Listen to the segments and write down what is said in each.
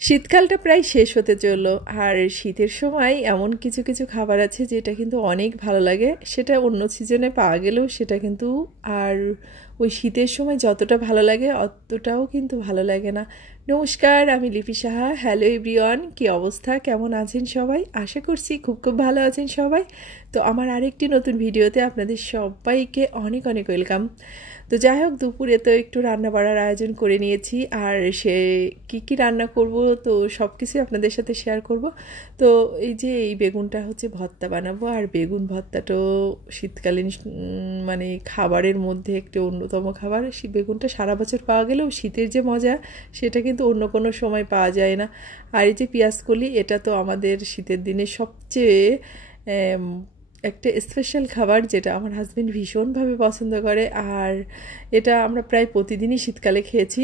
শীতকালটা প্রায় শেষ হতে চললো, আর শীতের সময় এমন কিছু কিছু খাবার আছে যেটা কিন্তু অনেক ভালো লাগে। সেটা অন্য সিজনে পাওয়া গেলেও সেটা কিন্তু আর ওই শীতের সময় যতটা ভালো লাগে অতটাও কিন্তু ভালো লাগে না। নমস্কার, আমি লিপি সাহা। হ্যালো এভরিওয়ান, কী অবস্থা, কেমন আছেন সবাই? আশা করছি খুব খুব ভালো আছেন সবাই। তো আমার আরেকটি নতুন ভিডিওতে আপনাদের সবাইকে অনেক অনেক ওয়েলকাম। তো যাই হোক, দুপুরে তো একটু রান্না বাড়ার আয়োজন করে নিয়েছি, আর সে কি রান্না করব তো সব কিছুই আপনাদের সাথে শেয়ার করব। তো এই বেগুনটা হচ্ছে ভর্তা বানাবো, আর বেগুন ভর্তাটাও শীতকালীন মানে খাবারের মধ্যে একটি অন্যতম খাবার। বেগুনটা সারা বছর পাওয়া গেলেও শীতের যে মজা সেটা কিন্তু অন্য কোনো সময় পাওয়া যায় না। আর এই যে পেঁয়াজকলি, এটা তো আমাদের শীতের দিনে সবচেয়ে একটা স্পেশাল খাবার, যেটা আমার হাজবেন্ড ভীষণভাবে পছন্দ করে। আর এটা আমরা প্রায় প্রতিদিনই শীতকালে খেয়েছি।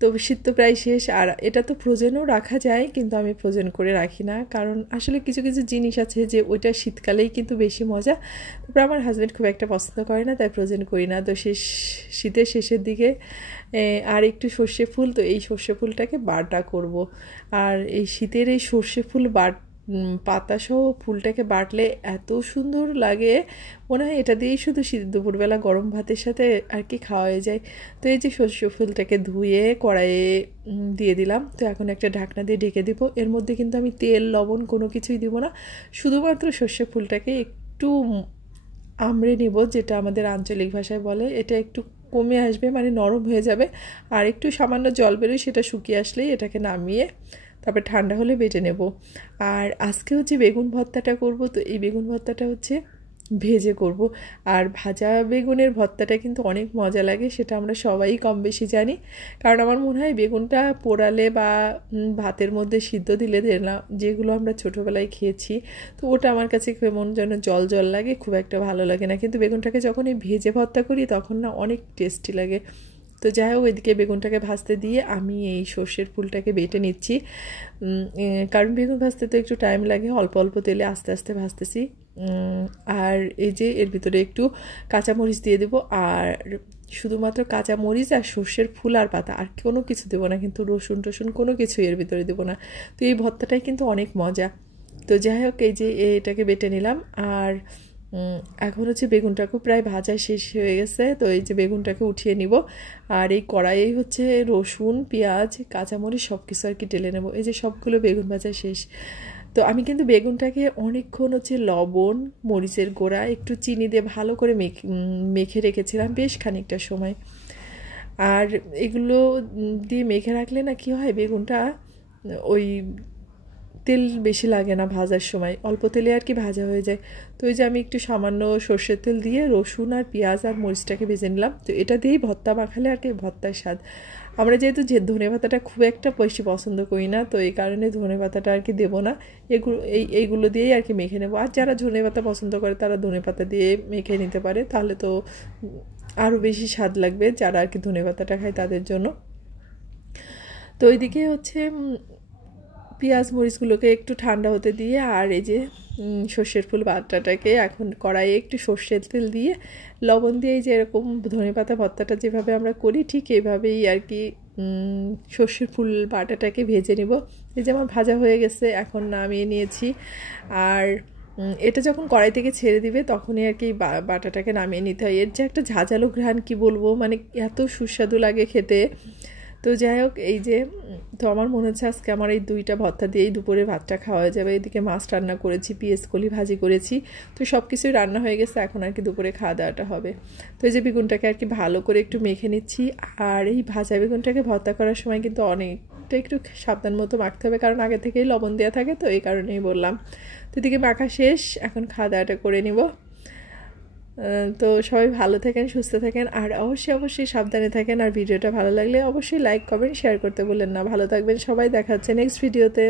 তো শীত তো প্রায় শেষ, আর এটা তো ফ্রোজেনও রাখা যায়, কিন্তু আমি ফ্রোজেন করে রাখি না, কারণ আসলে কিছু কিছু জিনিস আছে যে ওইটা শীতকালেই কিন্তু বেশি মজা। তারপরে আমার হাজবেন্ড খুব একটা পছন্দ করে না, তাই ফ্রোজেন করি না। তো শীতের শেষের দিকে আর একটু সর্ষে ফুল, তো এই সর্ষে ফুলটাকে বাটা করব। আর এই শীতের এই সর্ষে ফুল পাতাসহ ফুলটাকে বাটলে এত সুন্দর লাগে, মনে হয় এটা দিয়েই শুধু শীত দুপুরবেলা গরম ভাতের সাথে আর কি খাওয়া হয়ে যায়। তো এই যে সর্ষে ফুলটাকে ধুয়ে কড়াইয়ে দিয়ে দিলাম। তো এখন একটা ঢাকনা দিয়ে ঢেকে দিব। এর মধ্যে কিন্তু আমি তেল লবণ কোনো কিছুই দিব না, শুধুমাত্র সর্ষে ফুলটাকে একটু আমড়ে নেব, যেটা আমাদের আঞ্চলিক ভাষায় বলে। এটা একটু কমে আসবে, মানে নরম হয়ে যাবে, আর একটু সামান্য জল বেরোয়, সেটা শুকিয়ে আসলেই এটাকে নামিয়ে তারপর ঠান্ডা হলে বেটে নেব। আর আজকে হচ্ছে বেগুন ভর্তাটা করব। তো এই বেগুন ভর্তাটা হচ্ছে ভেজে করব। আর ভাজা বেগুনের ভর্তাটা কিন্তু অনেক মজা লাগে, সেটা আমরা সবাই কম বেশি জানি। কারণ আমার মনে হয় বেগুনটা পোড়ালে বা ভাতের মধ্যে সিদ্ধ দিলে না, যেগুলো আমরা ছোটোবেলায় খেয়েছি, তো ওটা আমার কাছে কেমন যেন জল জল লাগে, খুব একটা ভালো লাগে না। কিন্তু বেগুনটাকে যখন এই ভেজে ভর্তা করি তখন না অনেক টেস্টি লাগে। তো যাই হোক, ওইদিকে বেগুনটাকে ভাজতে দিয়ে আমি এই সর্ষের ফুলটাকে বেটে নিচ্ছি, কারণ বেগুন ভাজতে তো একটু টাইম লাগে। অল্প অল্প তেলে আস্তে আস্তে ভাজতেছি। আর এই যে এর ভিতরে একটু কাঁচামরিচ দিয়ে দেবো, আর শুধুমাত্র কাঁচামরিচ আর সর্ষের ফুল আর পাতা, আর কোনো কিছু দেবো না, কিন্তু রসুন টসুন কোনো কিছু এর ভিতরে দেবো না। তো এই ভর্তাটাই কিন্তু অনেক মজা। তো যাই হোক, এই যে এটাকে বেটে নিলাম। আর এখন হচ্ছে বেগুনটাকেও প্রায় ভাজা শেষ হয়ে গেছে। তো এই যে বেগুনটাকে উঠিয়ে নিব, আর এই কড়াইয়ে হচ্ছে রসুন পেঁয়াজ কাঁচামরিচ সব কিছু আর কি ঢেলে নেব। এই যে সবগুলো বেগুন ভাজা শেষ। তো আমি কিন্তু বেগুনটাকে অনেকক্ষণ হচ্ছে লবণ মরিচের গুঁড়া একটু চিনি দিয়ে ভালো করে মেখে রেখেছিলাম বেশ খানিকটা সময়। আর এগুলো দিয়ে মেখে রাখলে না কি হয়, বেগুনটা ওই তেল বেশি লাগে না ভাজার সময়, অল্প তেলে আর কি ভাজা হয়ে যায়। তো এই যে আমি একটু সামান্য সর্ষের তেল দিয়ে রসুন আর পেঁয়াজ আর মরিচটাকে ভেজে নিলাম। তো এটা দিয়েই ভর্তা মাখালে আর কি ভর্তার স্বাদ। আমরা যেহেতু ধনে পাতাটা খুব একটা বেশি পছন্দ করি না, তো এই কারণে ধনে পাতাটা আর কি দেবো না। এইগুলো দিয়েই আর কি মেখে নেবো। আর যারা ধনে পাতা পছন্দ করে তারা ধনে পাতা দিয়ে মেখে নিতে পারে, তাহলে তো আরও বেশি স্বাদ লাগবে যারা আর কি ধনে পাতাটা খায় তাদের জন্য। তো ওইদিকে হচ্ছে পেঁয়াজ মরিচগুলোকে একটু ঠান্ডা হতে দিয়ে, আর এই যে সর্ষের ফুল বাটাটাকে এখন কড়াইয়ে একটু সর্ষের তেল দিয়ে লবণ দিয়ে, যে এরকম ধনেপাতা ভর্তাটা যেভাবে আমরা করি ঠিক এইভাবেই আর কি সর্ষের ফুল বাটাটাকে ভেজে নেব। এই যে আমার ভাজা হয়ে গেছে, এখন নামিয়ে নিয়েছি। আর এটা যখন কড়াই থেকে ছেড়ে দিবে তখনই আর কি বাটাটাকে নামিয়ে নিতে হয়। এর যে একটা ঝাঁঝালো ঘ্রাণ কি বলবো, মানে এত সুস্বাদু লাগে খেতে। তো যাই হোক, এই যে তো আমার মনে হচ্ছে আজকে আমার এই দুইটা ভর্তা দিয়েই দুপুরে ভাতটা খাওয়া হয়ে যাবে। এদিকে মাছ রান্না করেছি, পেঁয়াজকলি ভাজি করেছি, তো সব কিছুই রান্না হয়ে গেছে। এখন আর কি দুপুরে খাওয়া দাওয়াটা হবে। তো এই যে বেগুনটাকে আর কি ভালো করে একটু মেখে নিচ্ছি। আর এই ভাজা বেগুনটাকে ভর্তা করার সময় কিন্তু অনেকটা একটু সাবধান মতো মাখতে হবে, কারণ আগে থেকেই লবণ দেওয়া থাকে, তো এই কারণেই বললাম। তো এদিকে মাখা শেষ, এখন খাওয়া দাওয়াটা করে নিব। তো সবাই ভালো থাকেন, সুস্থ থাকেন, আর অবশ্যই সাবধানে থাকেন। আর ভিডিওটা ভালো লাগলে অবশ্যই লাইক কমেন্ট শেয়ার করতে বললেন না। ভালো থাকবেন সবাই, দেখা হচ্ছে নেক্সট ভিডিওতে।